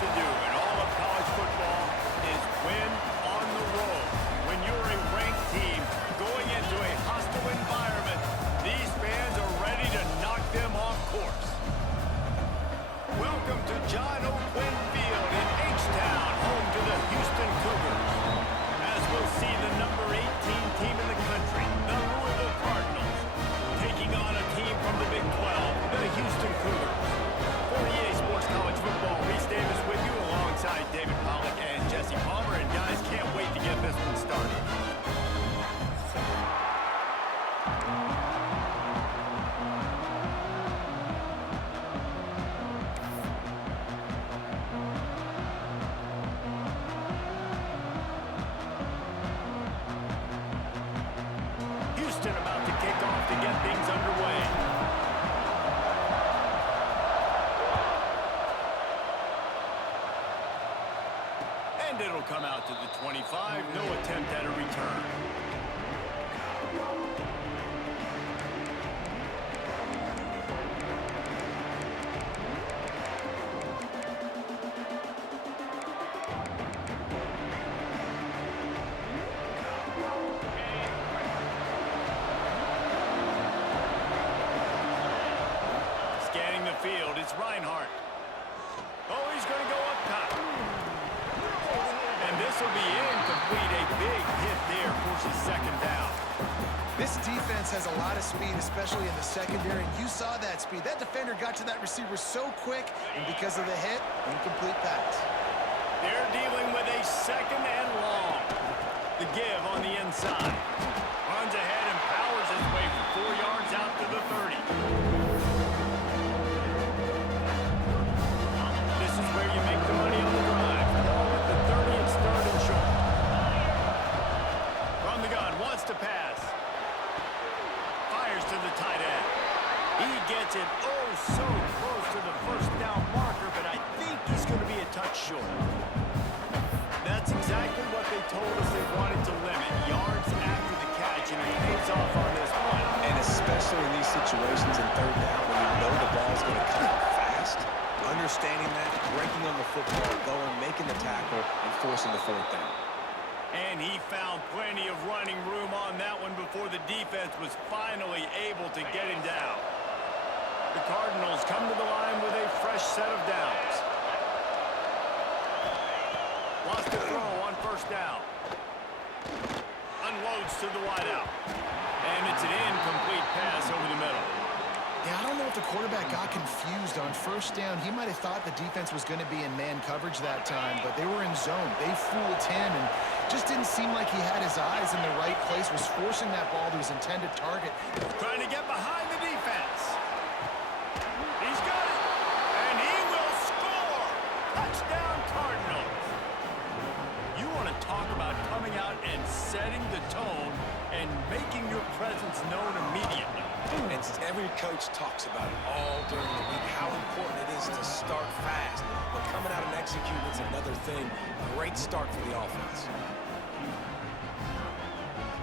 to do in all of college football is win on the road. When you're a ranked team going into a hostile environment, these fans are ready to knock them off course. Welcome to John O. Quinn Field in H-Town, home to the Houston Cougars. As we'll see the number 18 team in the country, the Louisville Cardinals, taking on a team from the Big 12, the Houston Cougars. For EA Sports College Football, Reese Davis with you alongside David Pollack and Jesse Palmer. And guys, can't wait to get this one started. Houston about to kick off to get things underway. And it'll come out to the 25. No attempt at a return. Scanning the field, it's Reinhardt. Oh, he's going to go up top. And this will be incomplete. A big hit there, forces second down. This defense has a lot of speed, especially in the secondary. And you saw that speed. That defender got to that receiver so quick, and because of the hit, incomplete pass. They're dealing with a second and long. The give on the inside. Runs ahead and powers his way for 4 yards out to the 30. This is where you make the money on the drive. Ball at the 30, it's third and short. From the gun, wants to pass. Fires to the tight end. He gets it oh so close to the first down marker, but I think he's going to be a touch short. That's exactly what they told us they wanted to limit. Yards after the catch, and it pays off on this one. And especially in these situations in third down when you know the ball's going to come out fast, understanding that, breaking on the football, going, making the tackle, and forcing the fourth down. And he found plenty of running room on that one before the defense was finally able to get him down. The Cardinals come to the line with a fresh set of downs. Lost the throw on first down. Unloads to the wideout. And it's an incomplete pass over the middle. Yeah, I don't know if the quarterback got confused on first down. He might have thought the defense was going to be in man coverage that time, but they were in zone. They fooled him and just didn't seem like he had his eyes in the right place, was forcing that ball to his intended target. Trying to get behind the defense. He's got it, and he will score. Touchdown, Cardinals. You want to talk about coming out and setting the tone and making your presence known immediately. And every coach talks about it all during the week, how important it is to start fast. But coming out and executing is another thing. Great start for the offense.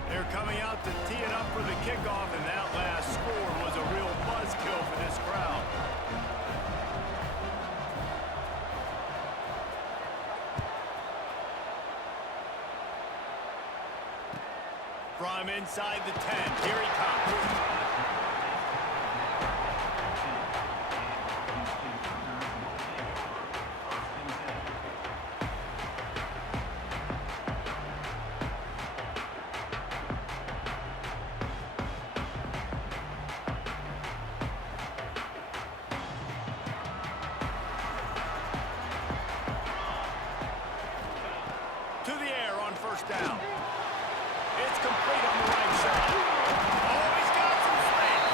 They're coming out to tee it up for the kickoff, and that last score was a real buzzkill for this crowd. From inside the 10, here he comes. To the air on first down. It's complete on the right side. Oh, he's got some space.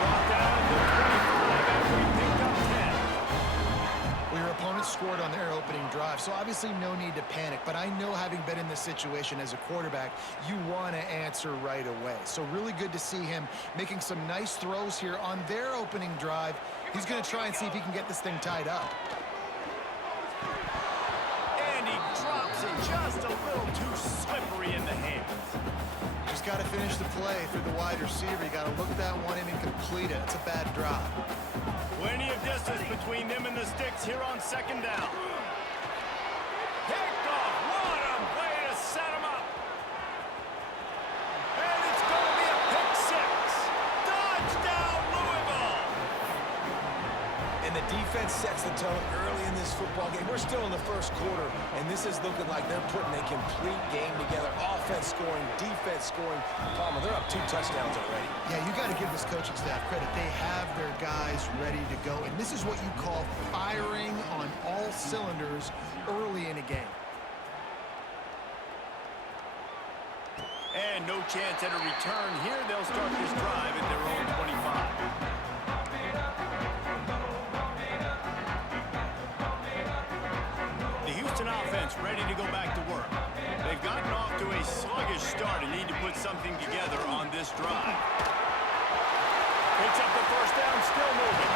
Brought down to 25 after he picked up 10. Well, your opponent scored on their opening drive, so obviously no need to panic. But I know, having been in this situation as a quarterback, you want to answer right away. So really good to see him making some nice throws here on their opening drive. He's going to try and see if he can get this thing tied up. And he drops it just a little too slippery in the hands. Just just got to finish the play through the wide receiver. You got to look that one in and complete it. It's a bad drop. Plenty of distance between them and the sticks here on second down. Picked off. What a way to set him up. And it's going to be a pick six. Touchdown, Louisville. And the defense sets the tone early in this football game. We're still in the first quarter, and this is looking like they're putting a complete game together. Offense scoring, defense scoring. Palmer, they're up 2 touchdowns already. Yeah, you got to give this coaching staff credit. They have their guys ready to go, and this is what you call firing on all cylinders early in a game. And no chance at a return here. They'll start this drive at their own 25. Offense ready to go back to work. They've gotten off to a sluggish start and need to put something together on this drive. Picks up the first down, still moving.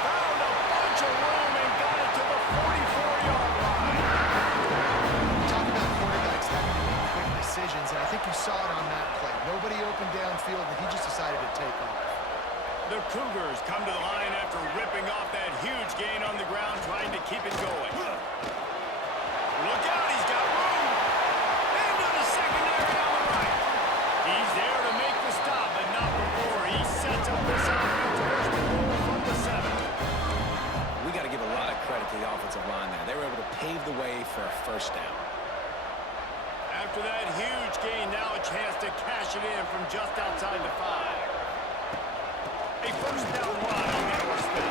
Found a bunch of room and got it to the 44-yard line. Talk about quarterbacks having to make quick decisions, and I think you saw it on that play. Nobody opened downfield, and he just decided to take off. The Cougars come to the line after ripping off that huge gain on the ground, trying to keep it going. Look out, he's got room. Into the secondary on the right. He's there to make the stop, but not before he sets up this offense first and goal from the 7. We got to give a lot of credit to the offensive line there. They were able to pave the way for a first down. After that huge gain, now a chance to cash it in from just outside the 5. A first down run on the doorstep.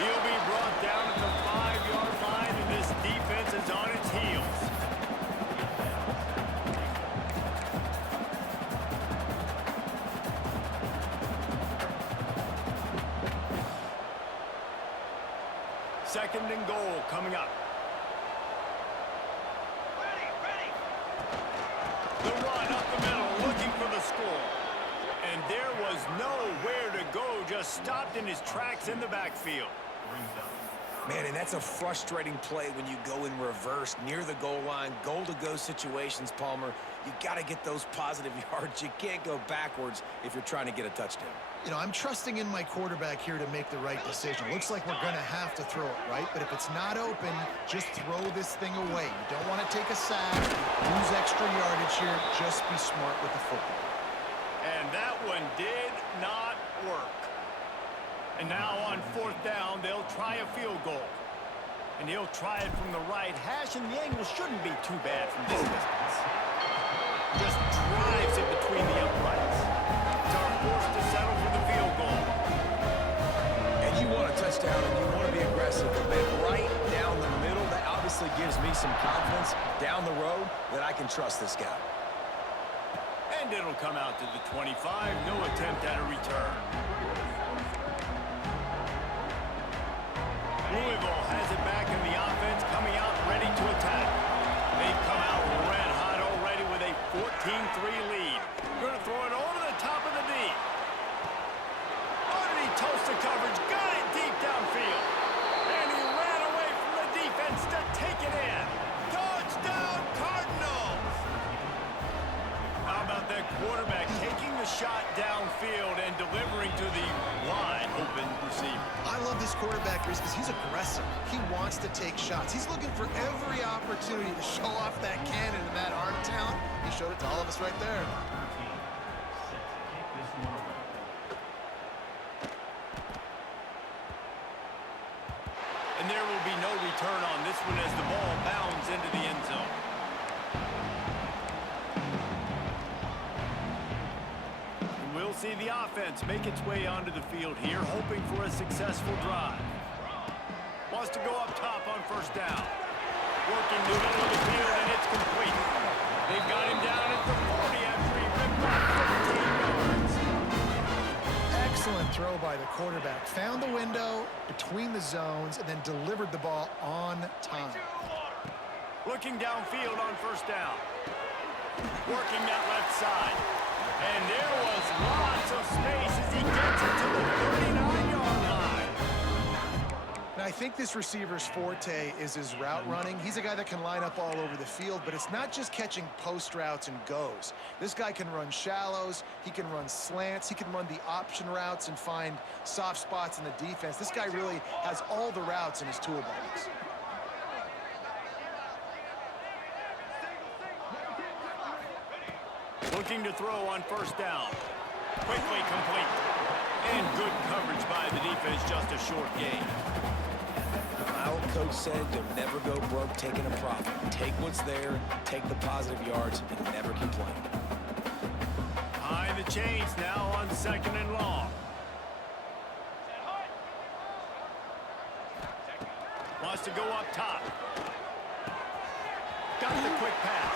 He'll be brought down at the 5-yard line, and this defense is on its heels. Second and goal coming up. The run up the middle, looking for the score. And there was nowhere to go, just stopped in his tracks in the backfield. Man, and that's a frustrating play when you go in reverse near the goal line, goal-to-go situations, Palmer. You got to get those positive yards. You can't go backwards if you're trying to get a touchdown. You know, I'm trusting in my quarterback here to make the right decision. Looks like we're going to have to throw it, right? But if it's not open, just throw this thing away. You don't want to take a sack, lose extra yardage here. Just be smart with the football. And that one did not work. And now on 4th down, they'll try a field goal. And he'll try it from the right hash, and the angle shouldn't be too bad from this distance. Just drives it between the uprights. So are forced to settle for the field goal. And you want a touchdown, and you want to be aggressive. But right down the middle, that obviously gives me some confidence down the road that I can trust this guy. And it'll come out to the 25. No attempt at a return. Louisville has it back in the offense, coming out ready to attack. They've come out red hot already with a 14-3 lead. Going to throw it over the top of the D. Underneath toast the coverage, got it deep downfield. And he ran away from the defense to take it in. Touchdown, Cardinals! How about that quarterback taking the shot downfield and delivering to the wide open receiver? I love this quarterback because he's aggressive. He wants to take shots. He's looking for every opportunity to show off that cannon and that arm talent. He showed it to all of us right there. And there will be no return on this one as the ball bounds into the end zone. We'll see the offense make its way onto the field here, hoping for a successful drive. Wants to go up top on 1st down. Working the middle of the field, and it's complete. They've got him down at the 40 after he ripped off 15 yards. Excellent throw by the quarterback. Found the window between the zones and then delivered the ball on time. Looking downfield on 1st down. Working that left side. And there was lots of space as he gets it to the 39-yard line. Now, I think this receiver's forte is his route running. He's a guy that can line up all over the field, but it's not just catching post routes and goes. This guy can run shallows, he can run slants, he can run the option routes and find soft spots in the defense. This guy really has all the routes in his toolbox. Looking to throw on first down. Quickly complete. And good coverage by the defense, just a short gain. My old coach said you'll never go broke taking a profit. Take what's there, take the positive yards, and never complain. Behind the chains now on 2nd and long. Wants to go up top. Got the quick pass.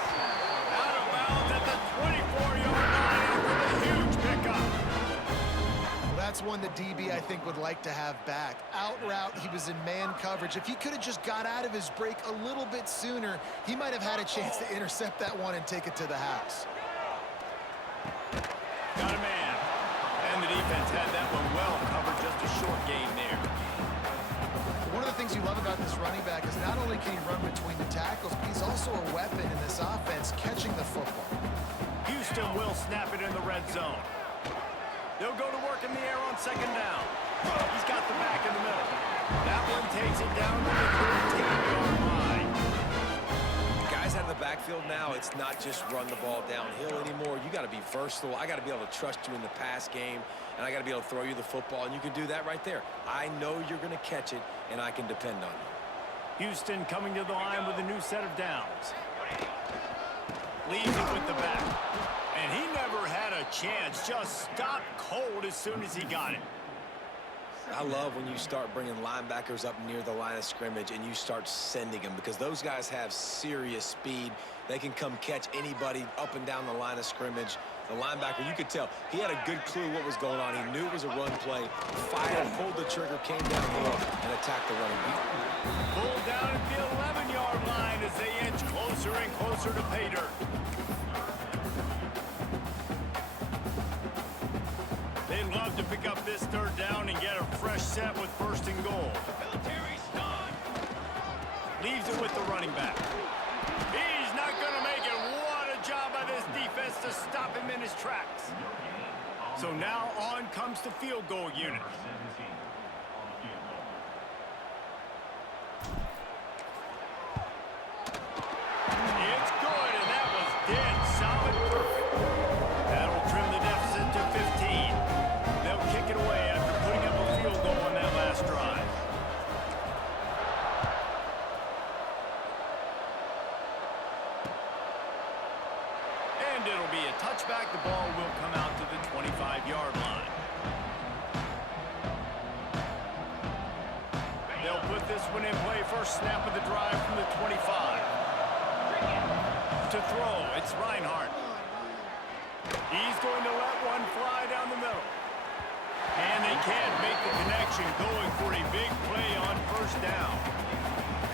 Out of bounds at the 24-yard line after the huge pickup. That's one the DB, I think, would like to have back. Out route, he was in man coverage. If he could have just got out of his break a little bit sooner, he might have had a chance to intercept that one and take it to the house. Got a man. And the defense had that one well covered, just a short gain there. One of the things you love about this running back is not only can he run between the tackles, but he's also a weapon in this offense, catching the football. Houston will snap it in the red zone. They'll go to work in the air on 2nd down. He's got the back in the middle. That one takes it down to the 13-yard line. Guys out of the backfield now, it's not just run the ball downhill anymore. You got to be versatile. I got to be able to trust you in the pass game, and I got to be able to throw you the football, and you can do that right there. I know you're going to catch it, and I can depend on you. Houston coming to the line with a new set of downs. Leaves it with the back. And he never had a chance. Just stopped cold as soon as he got it. I love when you start bringing linebackers up near the line of scrimmage and you start sending them, because those guys have serious speed. They can come catch anybody up and down the line of scrimmage. The linebacker, you could tell, he had a good clue what was going on. He knew it was a run play, fired, pulled the trigger, came downhill, and attacked the running back. Pulled down at the 11-yard line as they inch closer and closer to pay dirt. They'd love to pick up this 3rd down and get a fresh set with 1st and goal. Leaves it with the running back. He's not going to make it. What a job by this defense to stop him in his tracks. So now on comes the field goal unit. It's good, and that was dead solid perfect. That'll trim the deficit to 15. They'll kick it away after putting up a field goal on that last drive. And it'll be a touchback. The ball will come out to the 25-yard line. They'll put this one in play. First snap of the drive from the 25. To throw, it's Reinhardt. He's going to let one fly down the middle. And they can't make the connection, going for a big play on 1st down.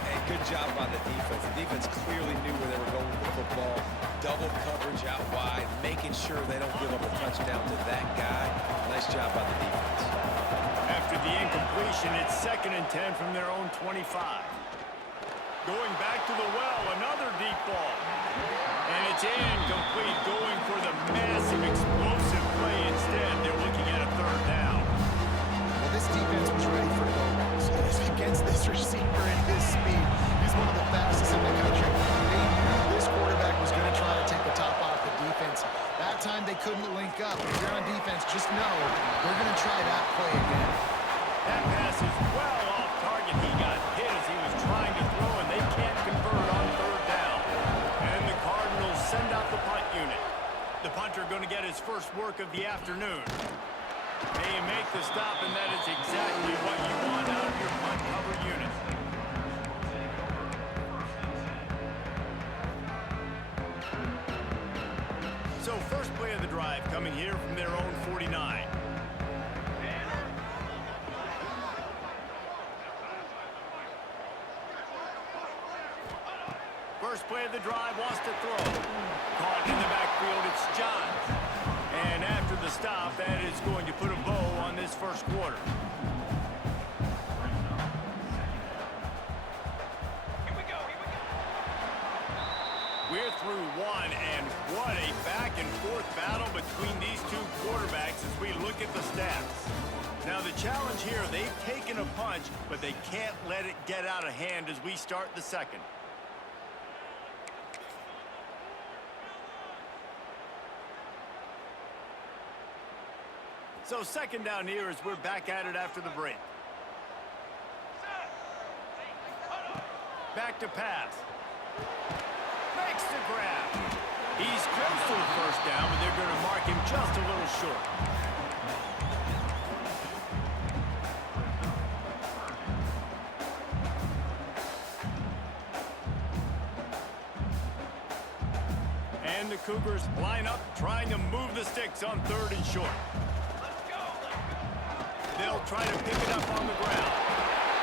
Hey, good job by the defense. The defense clearly knew where they were going with the football. Double coverage out wide, making sure they don't give up a touchdown to that guy. Nice job by the defense. After the incompletion, it's 2nd and 10 from their own 25. Going back to the well, another deep ball. And it's incomplete, going for the massive explosive play instead. They're looking at a 3rd down. Well, this defense was ready for goals. Against this receiver and his speed, he's one of the fastest in the country. They knew this quarterback was going to try to take the top off the defense. That time they couldn't link up. If you're on defense, just know they're going to try that play again. That pass is well off target. He got hit as he was trying to throw, and they can't convert on 3rd down. And the Cardinals send out the punt unit. The punter going to get his first work of the afternoon. They make the stop, and that is exactly what you want out of your punt cover unit. So first play of the drive coming here from their own 49. First play of the drive, wants to throw. Caught in the backfield, it's Johns. And after the stop, that is going to put a bow on this 1st quarter. one, and what a back-and-forth battle between these two quarterbacks as we look at the stats. Now, the challenge here, they've taken a punch, but they can't let it get out of hand as we start the second. So second down here as we're back at it after the break. Back to pass. Makes the grab. He's close to the first down, but they're going to mark him just a little short. And the Cougars line up, trying to move the sticks on 3rd and short. They'll try to pick it up on the ground.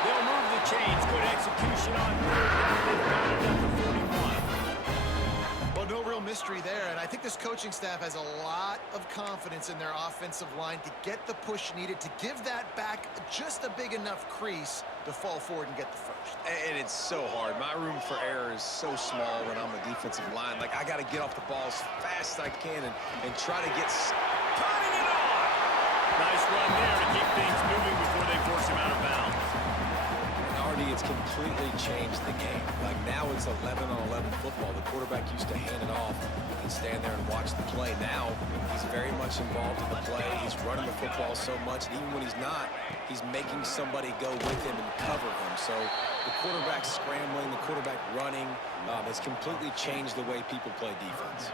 They'll move the chains. Good execution on 3rd down. They've got it at the 41. Well, no real mystery there, and I think this coaching staff has a lot of confidence in their offensive line to get the push needed to give that back just a big enough crease to fall forward and get the first. And it's so hard. My room for error is so small when I'm a defensive line. Like, I got to get off the ball as fast as I can and try to get... Turning it on! Nice run there to keep things moving before they force him out of bounds. And Artie, it's completely changed the game. Like, now it's 11-on-11 football. The quarterback used to hand it off and stand there and watch the play. Now, he's very much involved in the play. He's running the football so much, and even when he's not, he's making somebody go with him and cover him. So the quarterback scrambling, the quarterback running, it's completely changed the way people play defense.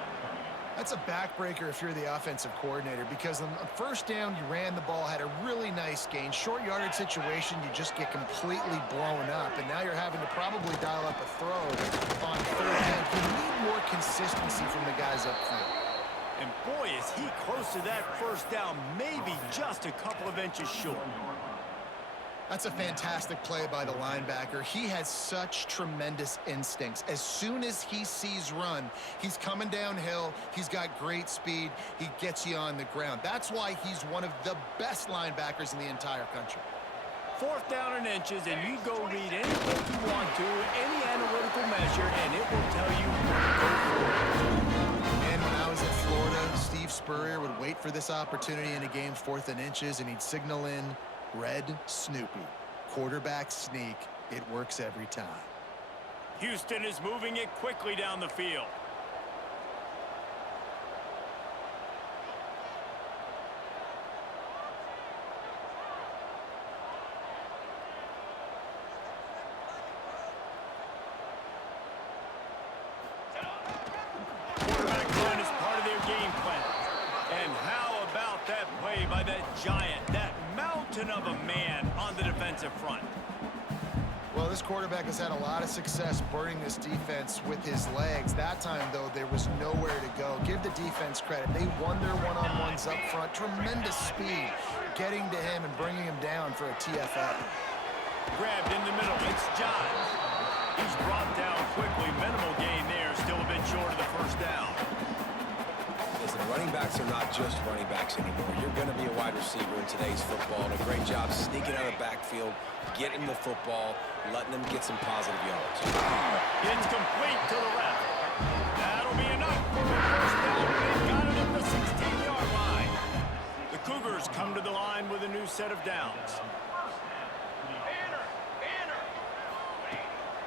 That's a backbreaker if you're the offensive coordinator, because on first down, you ran the ball, had a really nice gain. Short yardage situation, you just get completely blown up, and now you're having to probably dial up a throw on 3rd down. You need more consistency from the guys up front. And boy, is he close to that first down, maybe just a couple of inches short. That's a fantastic play by the linebacker. He has such tremendous instincts. As soon as he sees run, he's coming downhill. He's got great speed. He gets you on the ground. That's why he's one of the best linebackers in the entire country. 4th down and inches, and you go read any book you want to, any analytical measure, and it will tell you where to go for it. And when I was at Florida, Steve Spurrier would wait for this opportunity in a game, 4th and inches, and he'd signal in Red Snoopy. Quarterback sneak. It works every time. Houston is moving it quickly down the field. Quarterback run is part of their game plan. And how about that play by that giant, that mountain of a man on the defensive front? Well, this quarterback has had a lot of success burning this defense with his legs. That time, though, there was nowhere to go. Give the defense credit. They won their one-on-ones up front. Tremendous speed getting to him and bringing him down for a TFL. Grabbed in the middle. It's John. He's brought down quickly. Minimal gain there. Still a bit short of the first down. Listen, running backs are not just running backs anymore. You're going to be a wide receiver in today's football, and a great job sneaking out of the backfield, getting the football, letting them get some positive yards. It's complete to the left. That'll be enough for the first down. They've got it at the 16-yard line. The Cougars come to the line with a new set of downs.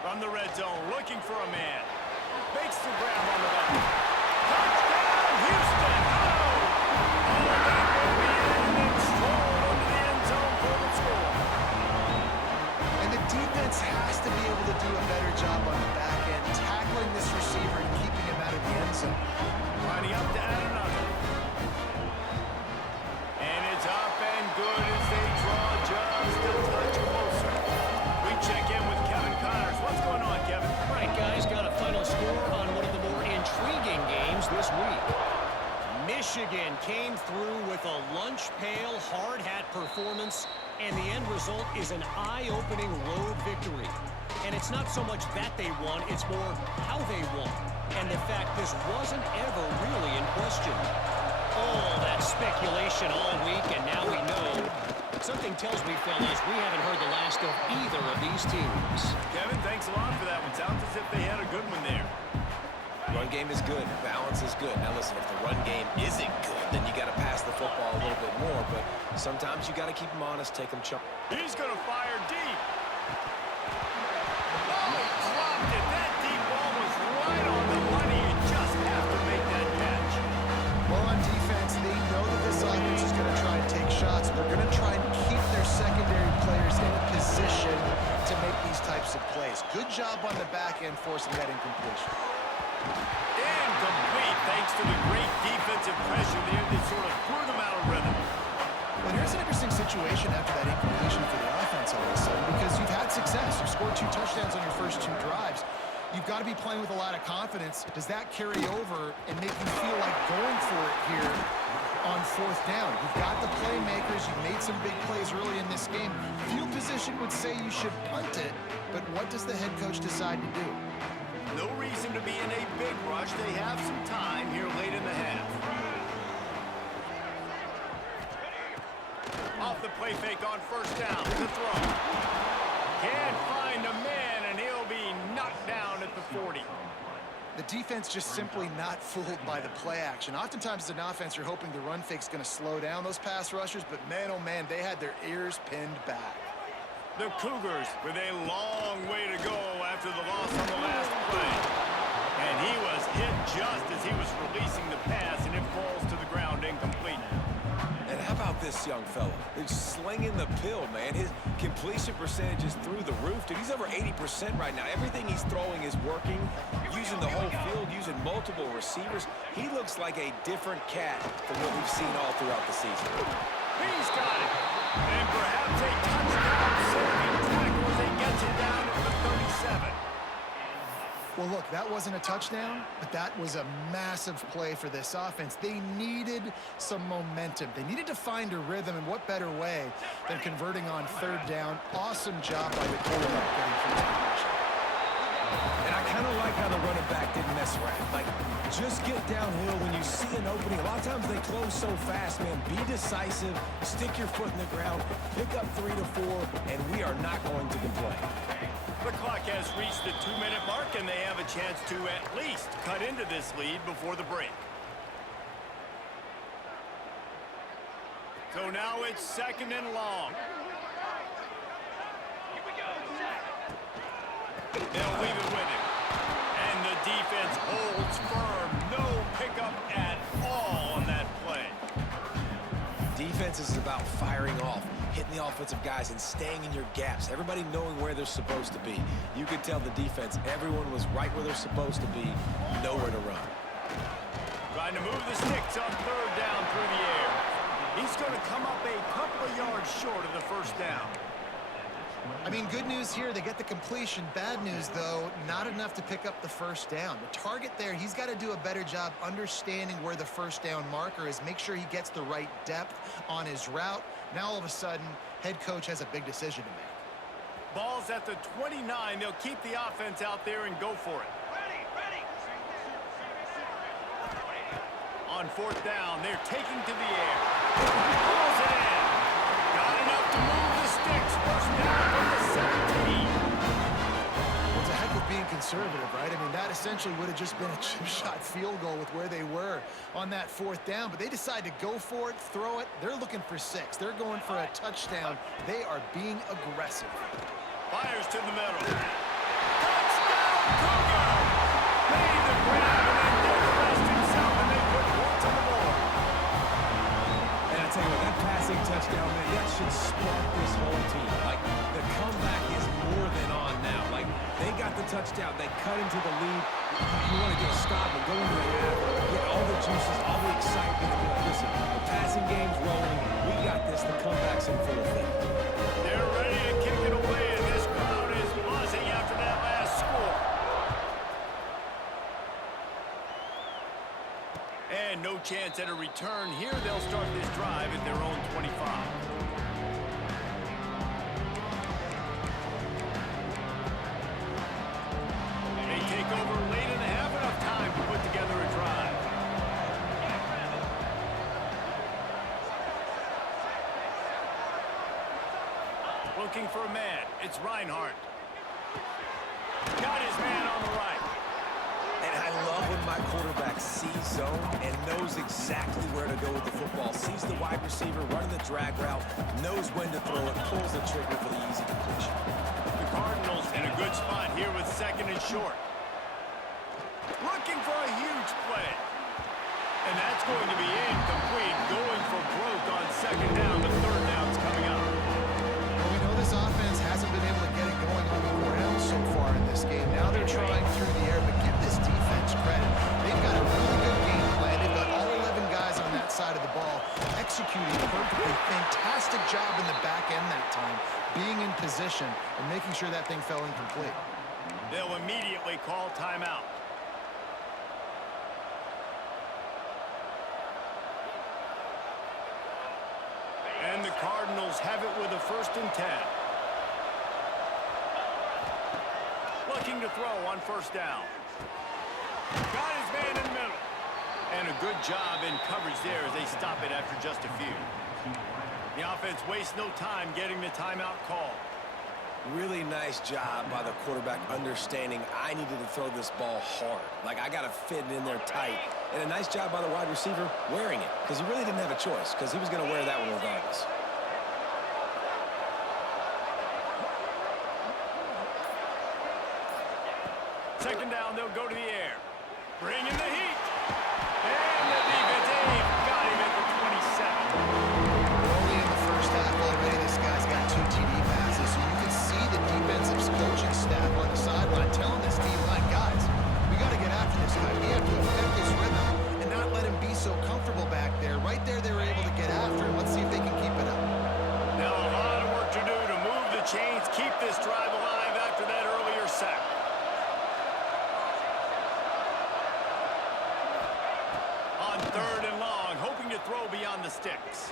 From the red zone, looking for a man. Makes the grab on the left. Touchdown, Houston! Oh, that will be in and strolled into the end zone for the score. And the defense has to be able to do a better job on the back end, tackling this receiver and keeping him out of the end zone. Lining up to add another. And it's up and good as they draw just a touch closer. We check in with Kevin Connors. What's going on, Kevin? All right, guys, got a final score on one of the more intriguing games this week. Michigan came through with a lunch pail, hard hat performance, and the end result is an eye-opening road victory. And it's not so much that they won, it's more how they won. And the fact this wasn't ever really in question. All that speculation all week, and now we know. Something tells me, fellas, we haven't heard the last of either of these teams. Kevin, thanks a lot for that one. Sounds as if they had a good one there. Run game is good. Balance is good. Now listen, if the run game isn't good, then you got to pass the football a little bit more. But sometimes you got to keep them honest, take them chunk. He's going to fire deep. Oh, he dropped it. That deep ball was right on the money. You just have to make that catch. Well, on defense, they know that this offense is going to try and take shots. They're going to try and keep their secondary players in a position to make these types of plays. Good job on the back end forcing that incompletion. Incomplete, thanks to the great defensive pressure there that sort of threw them out of rhythm. Well, here's an interesting situation after that incompletion for the offense all of a sudden, because you've had success. You've scored 2 touchdowns on your first 2 drives. You've got to be playing with a lot of confidence. Does that carry over and make you feel like going for it here on 4th down? You've got the playmakers. You've made some big plays early in this game. Field position would say you should punt it, but what does the head coach decide to do? No reason to be in a big rush. They have some time here late in the half. Off the play fake on 1st down. The throw. Can't find a man, and he'll be knocked down at the 40. The defense just simply not fooled by the play action. Oftentimes as an offense, you're hoping the run fake's going to slow down those pass rushers, but man, oh man, they had their ears pinned back. The Cougars with a long way to go after the loss on the last play. And he was hit just as he was releasing the pass, and it falls to the ground incomplete. And how about this young fella? He's slinging the pill, man. His completion percentage is through the roof. Dude, he's over 80% right now. Everything he's throwing is working, using the whole field, using multiple receivers. He looks like a different cat from what we've seen all throughout the season. He's got it. And perhaps a touchdown saving tackle as he gets it down to the 37. Well, look, that wasn't a touchdown, but that was a massive play for this offense. They needed some momentum. They needed to find a rhythm, and what better way than converting on 3rd down. Awesome job by the quarterback getting through the conversion. And I kind of like how the running back didn't mess around. Like, just get downhill when you see an opening. A lot of times they close so fast, man. Be decisive, stick your foot in the ground, pick up 3 to 4, and we are not going to complain. The clock has reached the 2-minute mark, and they have a chance to at least cut into this lead before the break. So now it's 2nd and long. They'll leave it with him. And the defense holds firm. No pickup at all on that play. Defense is about firing off, hitting the offensive guys, and staying in your gaps. Everybody knowing where they're supposed to be. You could tell the defense, everyone was right where they're supposed to be, nowhere to run. Trying to move the sticks on 3rd down through the air. He's going to come up a couple of yards short of the 1st down. I mean, good news here, they get the completion. Bad news, though, not enough to pick up the 1st down. The target there, he's got to do a better job understanding where the 1st down marker is, make sure he gets the right depth on his route. Now, all of a sudden, head coach has a big decision to make. Ball's at the 29. They'll keep the offense out there and go for it. On 4th down, they're taking to the air. Pulls it in. Got enough to move the sticks. 1st down from the 17. Well, it's a heck of being conservative, right? I mean, that essentially would have just been a chip shot field goal with where they were on that 4th down. But they decide to go for it, throw it. They're looking for 6. They're going for a touchdown. They are being aggressive. Fires to the middle. Touchdown, Cougar! Made the grab and then did the rest himself, and they put points on the board. And I tell you what, that passing touchdown, man, that should spark this whole team. Like, the comeback is more than on now. Like, they got the touchdown. They cut into the lead. You want to get a stop and go into the half, get all the juices, all the excitement, and be like, listen, the passing game's rolling. We got this. The comeback's in full effect. They're ready to kick it away, and this crowd is buzzing after that last score. And no chance at a return here. They'll start this drive at their own 25. They take over late in the half, enough time to put together a drive. Looking for a man. It's Reinhardt. Got his man on the right. And I love when my quarterback sees zone and knows exactly where to go with the football. Sees the wide receiver running the drag route, knows when to throw it, pulls the trigger for the easy completion. The Cardinals in a good spot here with second and short. Looking for a huge play. And that's going to be incomplete. Going for broke on second down. The third down's coming up. Well, we know this offense hasn't been able to get it going on the ground so far in this game. Now they're trying through the air, but give this defense credit. They've got a really good game plan. They've got all 11 guys on that side of the ball executing perfectly. Fantastic job in the back end that time, being in position and making sure that thing fell incomplete. They'll immediately call timeout. And the Cardinals have it with a 1st and 10. Looking to throw on 1st down. Got his man in the middle. And a good job in coverage there as they stop it after just a few. The offense wastes no time getting the timeout call. Really nice job by the quarterback understanding I needed to throw this ball hard. Like, I got to fit it in there tight. And a nice job by the wide receiver wearing it, because he really didn't have a choice, because he was going to wear that one regardless. Second down, they'll go to the air. Bring in the heat. And the defense got him at the 27. Early in the first half already, this guy's got 2 TD passes, so you can see the defensive coaching staff on the sideline telling this D-line, guys, we got to get after this guy. We have to affect his rhythm and not let him be so comfortable back there. Right there, they were able to get after him. Let's see if they can keep it up. Now a lot of work to do to move the chains, keep this drive alive after that earlier sack. On 3rd and long, hoping to throw beyond the sticks.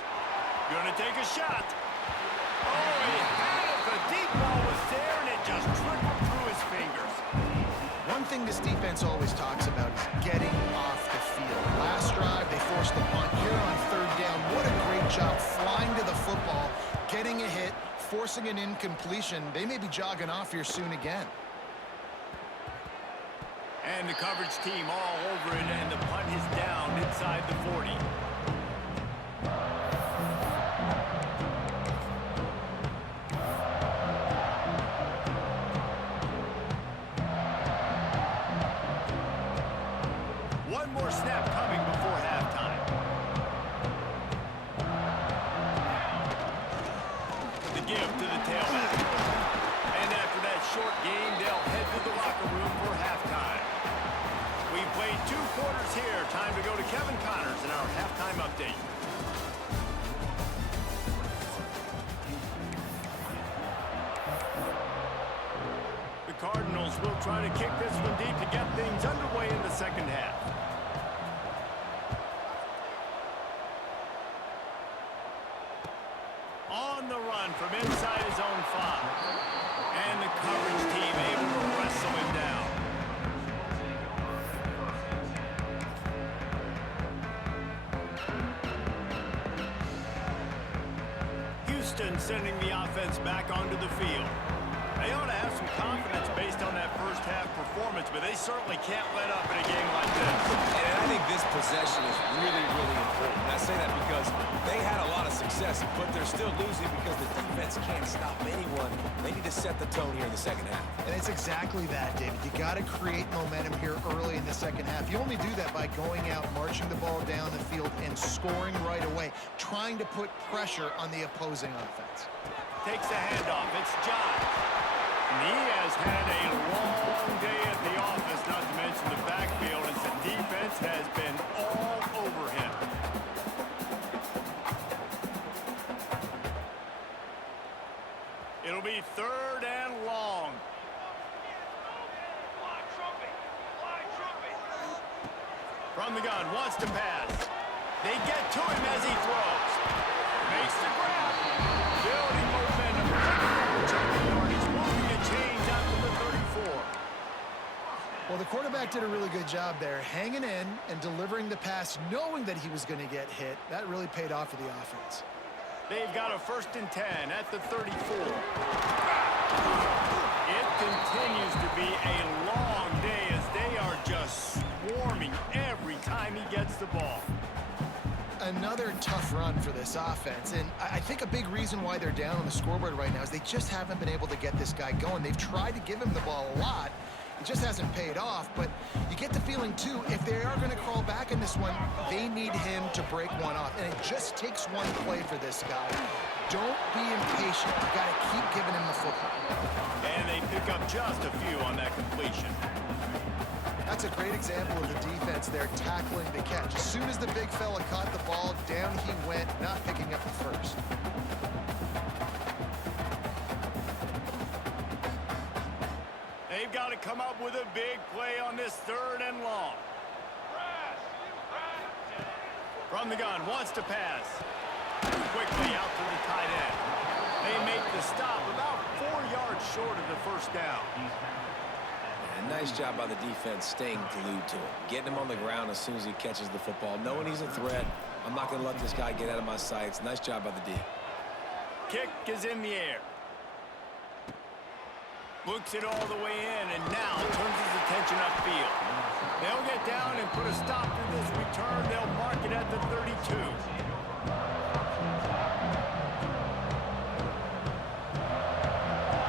Gonna take a shot. Oh, he had it. The deep ball was there, and it just trickled through his fingers. One thing this defense always talks about is getting off the field. Last drive, they forced the punt. Here on 3rd down, what a great job flying to the football, getting a hit, forcing an incompletion. They may be jogging off here soon again. And the coverage team all over it, and the punt is down inside the 40. One more snap coming before halftime. The give to the tailback. And after that short game, they'll head to the locker room for halftime. We've played 2 quarters here. Time to go to Kevin Connors in our halftime update. The Cardinals will try to kick this one deep to get things underway in the second half. On the run from inside his own 5. And the coverage team able to wrestle him down. Houston sending the offense back onto the field. They ought to have some confidence based on that first half performance, but they certainly can't let up in a game like this. And I think this possession is really, really important. And I say that because they had a lot of success, but they're still losing because the defense can't stop anyone. They need to set the tone here in the second half. And it's exactly that, David. You got to create momentum here early in the second half. You only do that by going out, marching the ball down the field, and scoring right away, trying to put pressure on the opposing offense. Takes the handoff. It's John. And he has had a long day at the office, not to mention the backfield, as the defense has been all over him. It'll be 3rd and long. From the gun, wants to pass. They get to him as he throws. Makes the grab. Building momentum. He's moving a change out to the 34. Well, the quarterback did a really good job there, hanging in and delivering the pass, knowing that he was going to get hit. That really paid off for the offense. They've got a 1st and 10 at the 34. It continues to be a long day as they are just swarming another tough run for this offense, and I think a big reason why they're down on the scoreboard right now is they just haven't been able to get this guy going. They've tried to give him the ball a lot. It just hasn't paid off, but you get the feeling, too, if they are going to crawl back in this one, they need him to break one off, and it just takes one play for this guy. Don't be impatient. You got to keep giving him the football. And they pick up just a few on that completion. That's a great example of the defense there tackling the catch. As soon as the big fella caught the ball, down he went, not picking up the first. They've got to come up with a big play on this 3rd and long. From the gun, wants to pass. Quickly out to the tight end. They make the stop about 4 yards short of the first down. And nice job by the defense staying glued to him. Getting him on the ground as soon as he catches the football. Knowing he's a threat. I'm not going to let this guy get out of my sights. Nice job by the D. Kick is in the air. Looks it all the way in, and now turns his attention upfield. They'll get down and put a stop to this return. They'll mark it at the 32.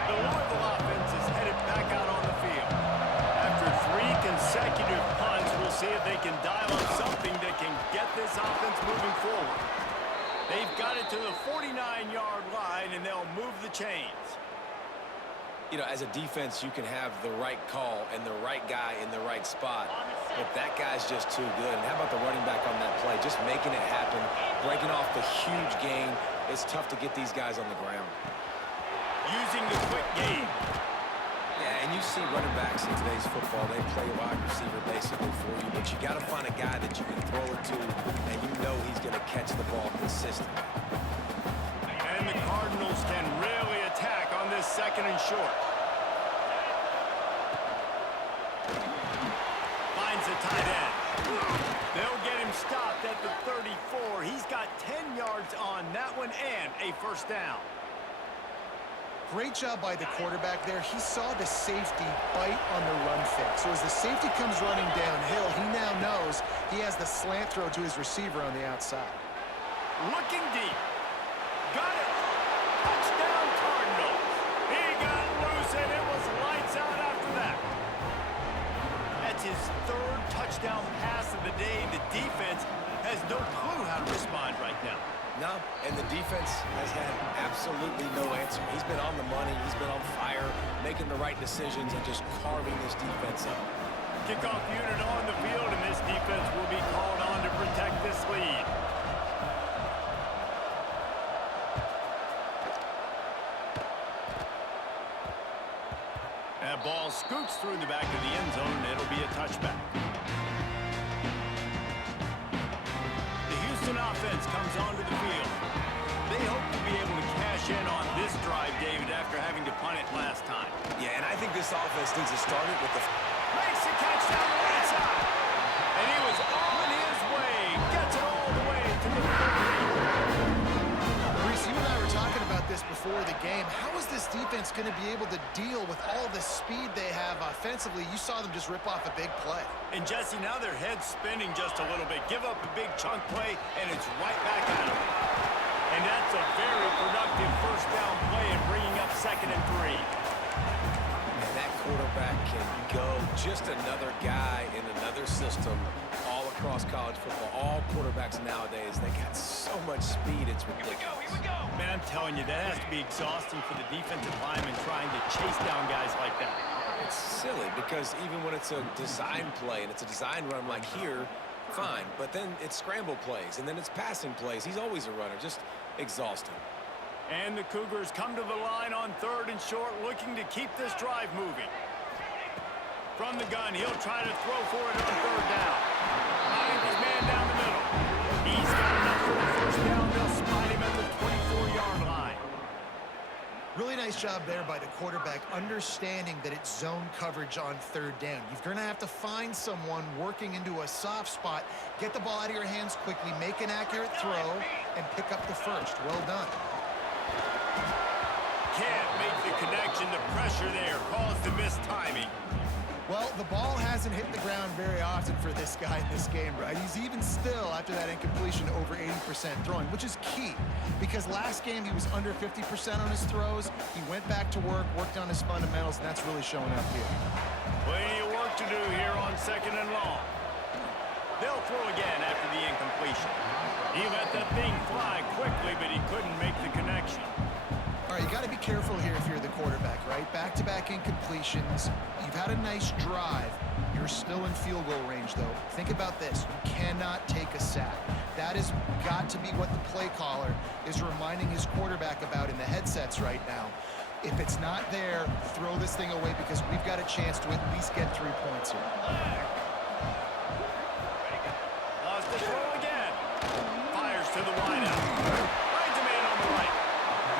The Louisville offense is headed back out on the field. After 3 consecutive punts, we'll see if they can dial up something that can get this offense moving forward. They've got it to the 49-yard line, and they'll move the chains. You know, as a defense, you can have the right call and the right guy in the right spot, but that guy's just too good. And how about the running back on that play? Just making it happen, breaking off the huge gain. It's tough to get these guys on the ground. Using the quick game. Yeah, and you see running backs in today's football, they play wide receiver basically for you, but you got to find a guy that you can throw it to, and you know he's going to catch the ball consistently. And the Cardinals can really attack on this 2nd and short. Finds a tight end. They'll get him stopped at the 34. He's got 10 yards on that one and a first down. Great job by the quarterback there. He saw the safety bite on the run fake. So as the safety comes running downhill, he now knows he has the slant throw to his receiver on the outside. Looking deep. Got it. Touchdown Cardinals. He got loose and it was lights out after that. That's his 3rd touchdown pass of the day. The defense has no clue how to respond right now. No, and the defense has had absolutely no answer. He's been on the money. He's been on fire, making the right decisions and just carving this defense up. Kickoff unit on the field, and this defense will be called on to protect this lead. That ball scoots through the back of the end zone, and it'll be a touchback. The Houston offense comes onto the field. They hope to be able to cash in on this drive, David, after having to punt it last time. Yeah, and I think this offense needs to start it with the... Makes the catch down the right side. And he was on his way. Gets it all the way to the 30. Reese, you and I were talking about this before the game. How is this defense going to be able to deal with all the speed they have offensively? You saw them just rip off a big play. And Jesse, now their head's spinning just a little bit. Give up a big chunk play, and it's right back at them. And that's a very productive first down play and bringing up 2nd and 3. And that quarterback can go. Just another guy in another system all across college football. All quarterbacks nowadays, they got so much speed, it's ridiculous. Here we go. Man, I'm telling you, that has to be exhausting for the defensive lineman trying to chase down guys like that. It's silly because even when it's a design play and it's a design run like here, fine. But then it's scramble plays and then it's passing plays. He's always a runner, just exhausting. And the Cougars come to the line on 3rd and short, looking to keep this drive moving. From the gun, he'll try to throw for it on 3rd down. Finding his man down the middle. He's got enough for the first down. They'll spot him at the 24-yard line. Really nice job there by the quarterback, understanding that it's zone coverage on 3rd down. You're going to have to find someone working into a soft spot, get the ball out of your hands quickly, make an accurate throw, and pick up the first. Well done. Can't make the connection. The pressure there caused the missed timing. Well, the ball hasn't hit the ground very often for this guy in this game, right? He's even still, after that incompletion, over 80% throwing, which is key because last game he was under 50% on his throws. He went back to work, worked on his fundamentals, and that's really showing up here. Plenty of work to do here on 2nd and long. They'll throw again after the incompletion. He let that thing fly quickly, but he couldn't make the connection. All right, you got to be careful here if you're the quarterback, right? Back-to-back incompletions. You've had a nice drive. You're still in field goal range, though. Think about this. You cannot take a sack. That has got to be what the play caller is reminding his quarterback about in the headsets right now. If it's not there, throw this thing away because we've got a chance to at least get 3 points here. Lost the throw again. Fires to the wideout. Finds a man on the right.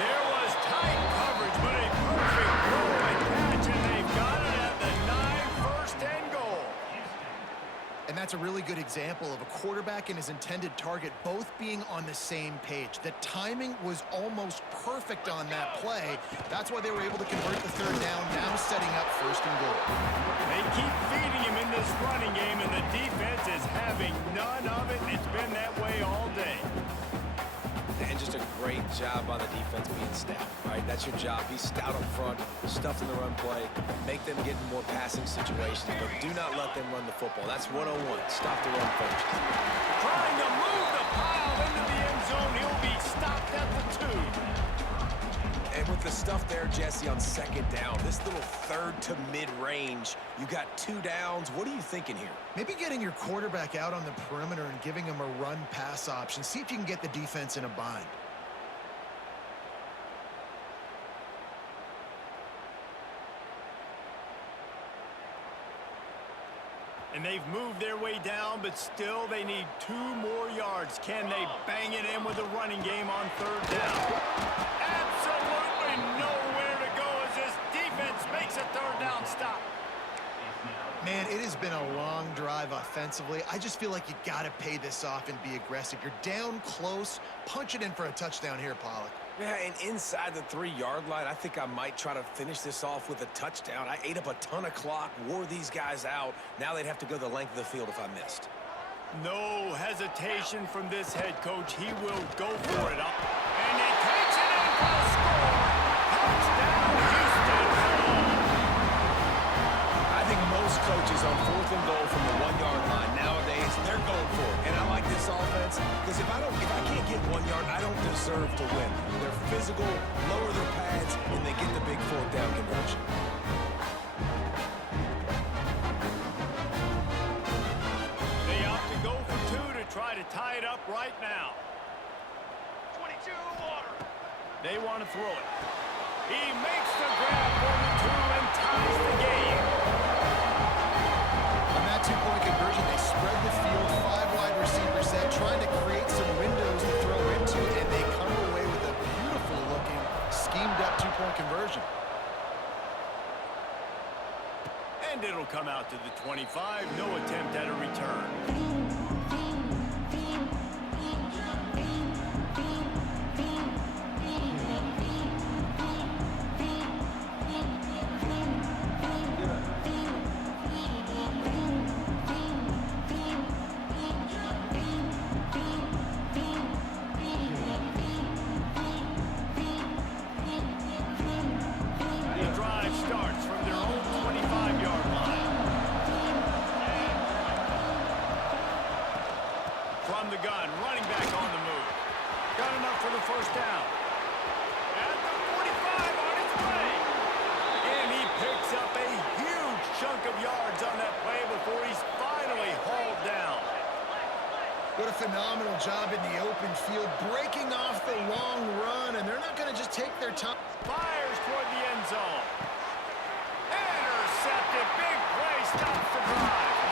There was tight coverage, but a perfect throw and catch, and they've got it at the 9, 1st and goal. And that's a really good example of a quarterback and his intended target both being on the same page. The timing was almost perfect on that play. That's why they were able to convert the 3rd down, now setting up 1st and goal. They keep feeding him in this running game, and the defense is having none of it. It's been that way all day. And just a great job on the defense being stout, right? That's your job. Be stout up front, stuff in the run play, make them get in more passing situations, but do not let them run the football. That's 101. Stop the run first. Trying to move the pile into the end zone. He'll be stopped at the 2. And with the stuff there, Jesse, on 2nd down, this little 3rd to mid-range, you got 2 downs. What are you thinking here? Maybe getting your quarterback out on the perimeter and giving him a run-pass option. See if you can get the defense in a bind. And they've moved their way down, but still they need 2 more yards. Can they bang it in with a running game on 3rd down? Absolutely nowhere to go as this defense makes a 3rd down stop. Man, it has been a long drive offensively. I just feel like you got to pay this off and be aggressive. You're down close. Punch it in for a touchdown here, Pollock. Yeah, and inside the 3-yard line, I think I might try to finish this off with a touchdown. I ate up a ton of clock, wore these guys out. Now they'd have to go the length of the field if I missed. No hesitation from this head coach. He will go for it up. And he takes it in for a score. Touchdown, Houston. I think most coaches on 4th and goal from the 1-yard line nowadays, they're going for it. And I like this offense because if I can't get 1 yard, I don't deserve to win. They're physical, lower their pads, and they get the big 4th down conversion. They opt to go for 2 to try to tie it up right now. 22 water. They want to throw it. He makes the grab for the 2 and ties the game. On that 2-point conversion, they spread the field, 5 wide receiver set, trying to create some windows to throw into, and they come away with a beautiful-looking, schemed-up 2-point conversion. And it'll come out to the 25. No attempt at a return. First down. At the 45 on its way. And he picks up a huge chunk of yards on that play before he's finally hauled down. What a phenomenal job in the open field, breaking off the long run, and they're not going to just take their time. Fires toward the end zone. Intercepted. Big play. Stops the drive.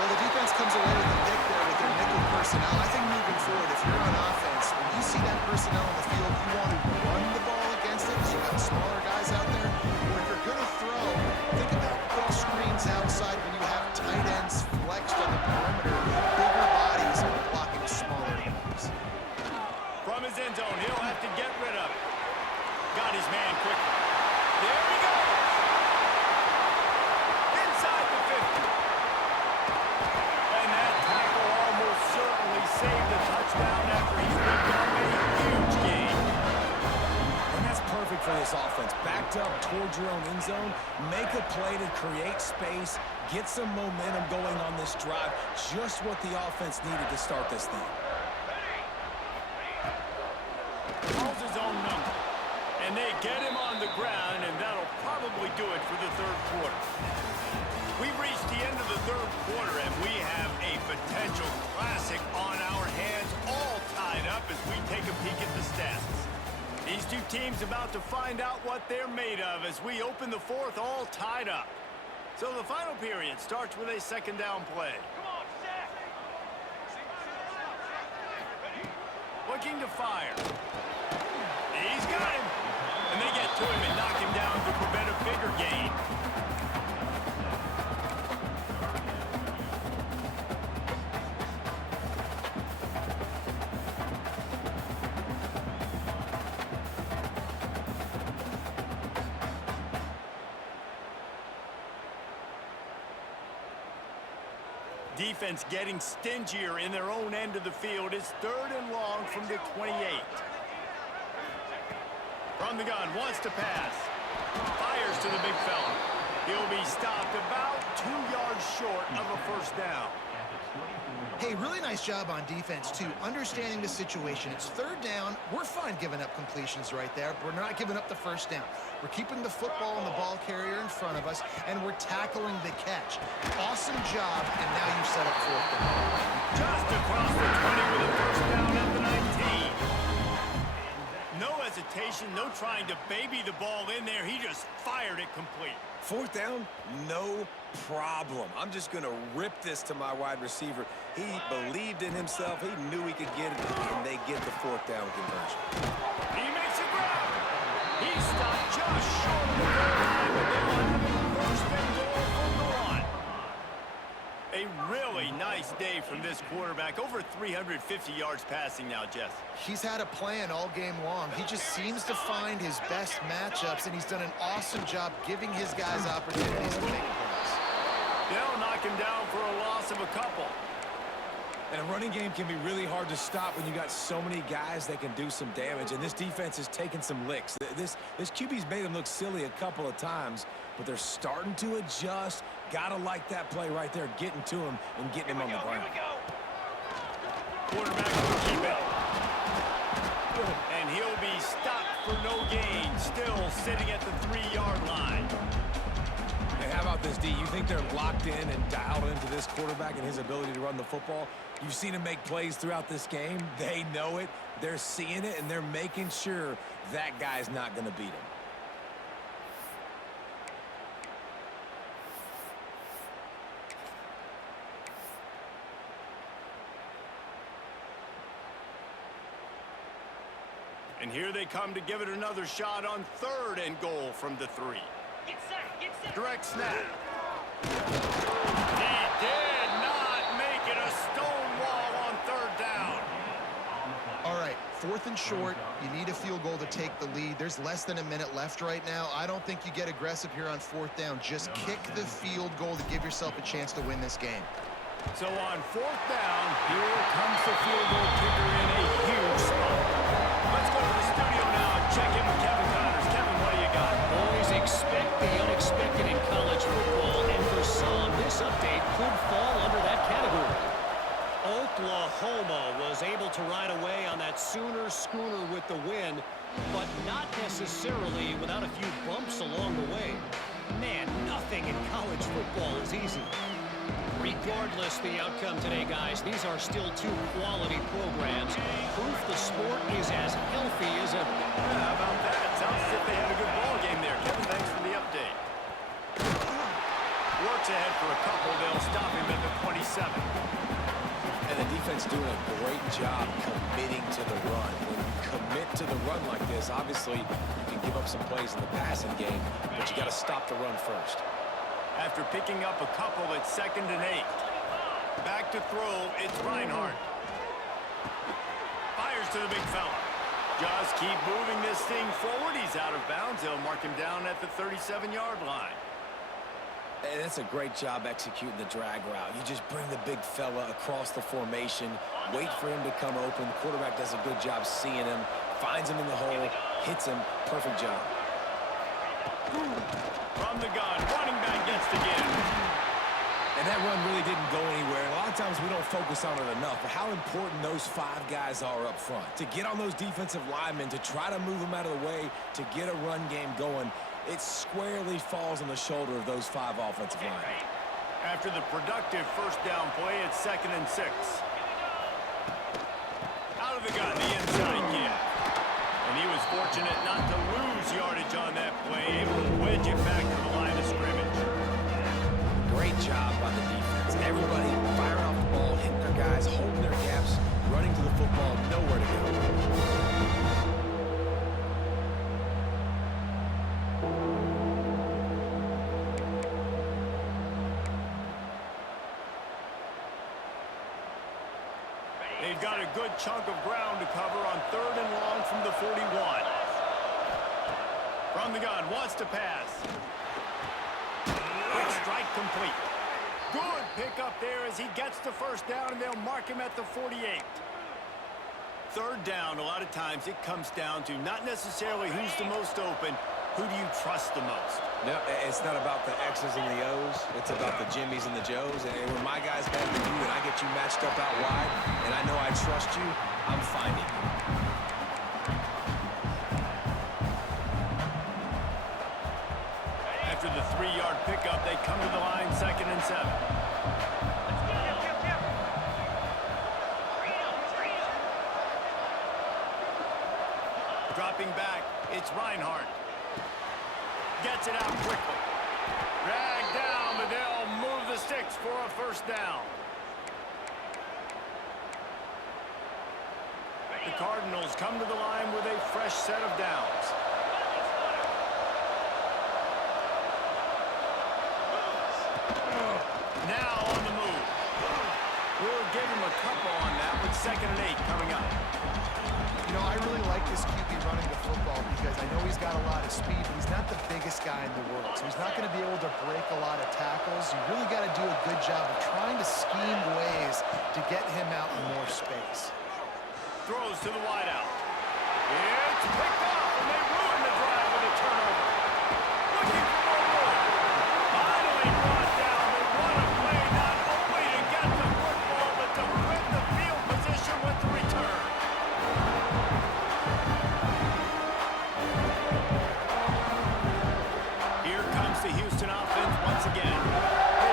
Well, the defense comes away with a pick there with their nickel personnel. I think moving forward, if you're on offense, when you see that personnel on the field, you want to run the ball against it because you've got smaller guys out there. Or if you're going to throw, think about quick screens outside when you have tight ends flexed on the perimeter, bigger bodies blocking smaller guys. From his end zone, he'll have to get rid of it. Got his man quickly. There he goes. Inside. offense. Backed up towards your own end zone, make a play to create space, get some momentum going on this drive. Just what the offense needed to start this thing. Calls his own number. And they get him on the ground, and that'll probably do it for the third quarter. We've reached the end of the third quarter, and we have a potential classic on our hands, all tied up as we take a peek at the stats. These two teams about to find out what they're made of as we open the fourth, all tied up. So the final period starts with a second down play. Looking to fire. He's got him. And they get to him and knock him down to prevent a bigger gain. Defense getting stingier in their own end of the field. It's third and long from the 28. From the gun, wants to pass. Fires to the big fella. He'll be stopped about 2 yards short of a first down. Hey, really nice job on defense, too, understanding the situation. It's third down. We're fine giving up completions right there, but we're not giving up the first down. We're keeping the football and the ball carrier in front of us, and we're tackling the catch. Awesome job, and now you set up fourth down. Just across the 20 with a first down at the 19. No hesitation, no trying to baby the ball in there. He just fired it complete. Fourth down, no problem. I'm just going to rip this to my wide receiver. He believed in himself. He knew he could get it, and they get the fourth down conversion. He makes a grab. He stopped just short of the goal line, but they'll have it first and goal from the one. A really nice day from this quarterback. Over 350 yards passing now, Jess. He's had a plan all game long. He just seems to find his best matchups, and he's done an awesome job giving his guys opportunities to make plays. They'll knock him down for a loss of a couple. And a running game can be really hard to stop when you got so many guys that can do some damage. And this defense is taking some licks. This QB's made them look silly a couple of times, but they're starting to adjust. Gotta like that play right there, getting to him and getting him on the ground. Quarterback will keep it. And he'll be stopped for no gain. Still sitting at the 3-yard line. Hey, how about this, D? You think they're locked in and dialed into this quarterback and his ability to run the football? You've seen him make plays throughout this game. They know it. They're seeing it, and they're making sure that guy's not going to beat him. And here they come to give it another shot on third and goal from the 3. Get set. Direct snap. He did not make it a stone wall on third down. All right, fourth and short. You need a field goal to take the lead. There's less than a minute left right now. I don't think you get aggressive here on fourth down. Just kick the field goal to give yourself a chance to win this game. So on fourth down, here comes the field goal kicker in a huge spot. Let's go to the studio now and check in with Kevin Connors. Kevin, what do you got? Always expect the unexpected in college football, and for some, this update could fall under that category. Oklahoma was able to ride away on that Sooner schooner with the win, but not necessarily without a few bumps along the way. Man, nothing in college football is easy. Regardless the outcome today, guys, these are still two quality programs. Proof the sport is as healthy as ever. Yeah, how about that? Sounds as if they had a good ball game there. Kevin, thanks for the update. Works ahead for a couple. They'll stop him at the 27. And the defense doing a great job committing to the run. When you commit to the run like this, obviously you can give up some plays in the passing game, but you got to stop the run first. After picking up a couple, it's 2nd and 8. Back to throw, it's Reinhardt. Fires to the big fella. Just keep moving this thing forward. He's out of bounds. They'll mark him down at the 37-yard line. And that's a great job executing the drag route. You just bring the big fella across the formation, wait for him to come open. The quarterback does a good job seeing him, finds him in the hole, hits him. Perfect job. From the gun, running back gets the give. And that run really didn't go anywhere. A lot of times we don't focus on it enough, but how important those 5 guys are up front. To get on those defensive linemen, to try to move them out of the way, to get a run game going, it squarely falls on the shoulder of those 5 offensive linemen. After the productive first down play, it's 2nd and 6. Out of the gun, the inside give. And he was fortunate not to lose yardage on that play, able to wedge it back to the line of scrimmage. Great job by the defense. Everybody firing off the ball, hitting their guys, holding their gaps, running to the football, nowhere to go. They've got a good chunk of ground to cover on 3rd and long from the 41. From the gun, wants to pass. Quick strike complete. Good pickup there as he gets the first down, and they'll mark him at the 48. 3rd down, a lot of times it comes down to not necessarily who's the most open, who do you trust the most? No, it's not about the X's and the O's. It's about the Jimmys and the Joes. And when my guy's better than you and I get you matched up out wide, and I know I trust you, I'm finding you. After the 3-yard pickup, they come to the line 2nd and 7. Dropping back, it's Reinhardt. Gets it out quickly. Dragged down, but they'll move the sticks for a first down. The Cardinals come to the line with a fresh set of downs. Now on the move. We'll give him a couple on that with 2nd and 8 coming up. You know, I really like this QB running the football because I know he's got a lot of speed, but he's not the biggest guy in the world. So he's not going to be able to break a lot of tackles. You really got to do a good job of trying to scheme ways to get him out in more space. Throws to the wideout. It's picked off, and they ruin the drive with a turnover. Looking for more. Finally brought down. They want to play not only to get the football, but to win the field position with the return. Here comes the Houston offense once again.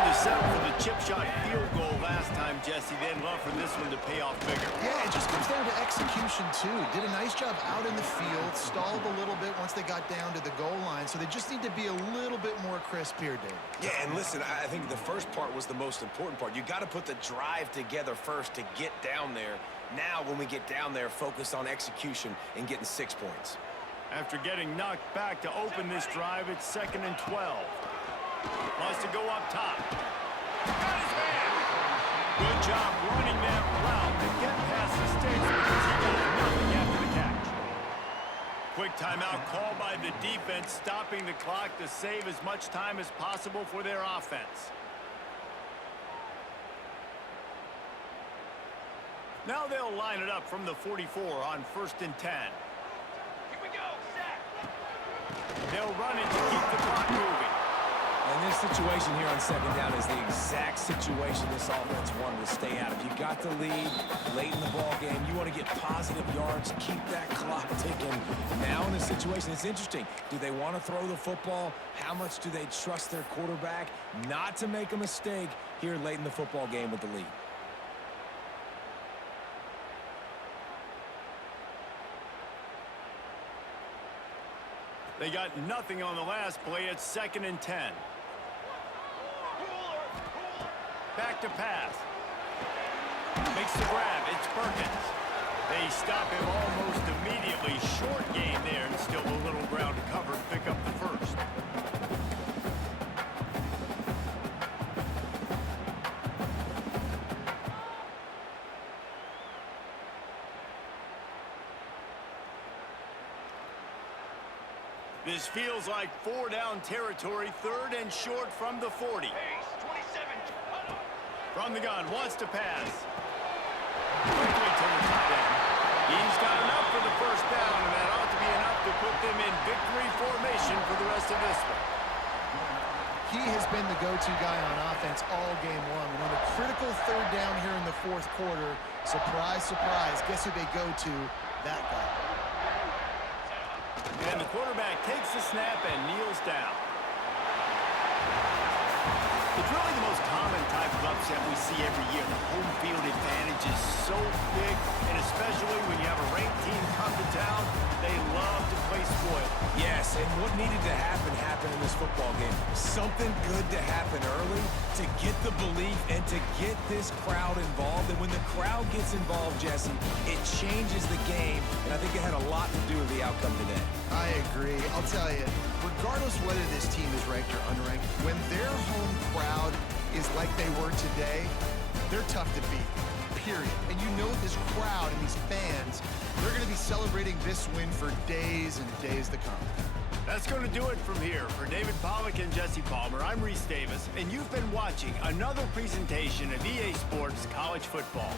They settled for the chip shot field goal last time, Jesse. They'd love for this one to pay off bigger. Yeah, it just comes down to execution, too. Did a nice job out in the field, stalled a little bit once they got down to the goal line, so they just need to be a little bit more crisp here, Dave. Yeah, and listen, I think the first part was the most important part. You got to put the drive together first to get down there. Now, when we get down there, focus on execution and getting 6 points. After getting knocked back to open this drive, it's 2nd and 12. Wants to go up top. Got his man. Good job running that route to get past the sticks because he got nothing after the catch. Quick timeout called by the defense, stopping the clock to save as much time as possible for their offense. Now they'll line it up from the 44 on 1st and 10. Here we go, set. They'll run it to keep the clock moving. And this situation here on 2nd down is the exact situation this offense wanted to stay out of. You got the lead late in the ball game. You want to get positive yards, keep that clock ticking. Now in this situation, it's interesting. Do they want to throw the football? How much do they trust their quarterback not to make a mistake here late in the football game with the lead? They got nothing on the last play. It's 2nd and 10. Back to pass. Makes the grab. It's Perkins. They stop him almost immediately. Short game there, and still a little ground to cover and pick up the first. This feels like 4-down territory, 3rd and short from the 40. From the gun, wants to pass. Quickly to the tight end. He's got enough for the first down, and that ought to be enough to put them in victory formation for the rest of this one. He has been the go-to guy on offense all game long. And on a critical third down here in the fourth quarter, surprise, surprise, guess who they go to? That guy. And the quarterback takes the snap and kneels down. It's really the most common type of upset we see every year. The home field advantage is so big, and especially when you have a ranked team come to town, they love to play spoiled. Yes, and what needed to happen happened in this football game. Something good to happen early to get the belief and to get this crowd involved. And when the crowd gets involved, Jesse, it changes the game, and I think it had a lot to do with the outcome today. I agree. I'll tell you, regardless whether this team is ranked or unranked, when their home crowd is like they were today, they're tough to beat, period. And you know this crowd and these fans, they're going to be celebrating this win for days and days to come. That's going to do it from here. For David Pollack and Jesse Palmer, I'm Reese Davis, and you've been watching another presentation of EA Sports College Football.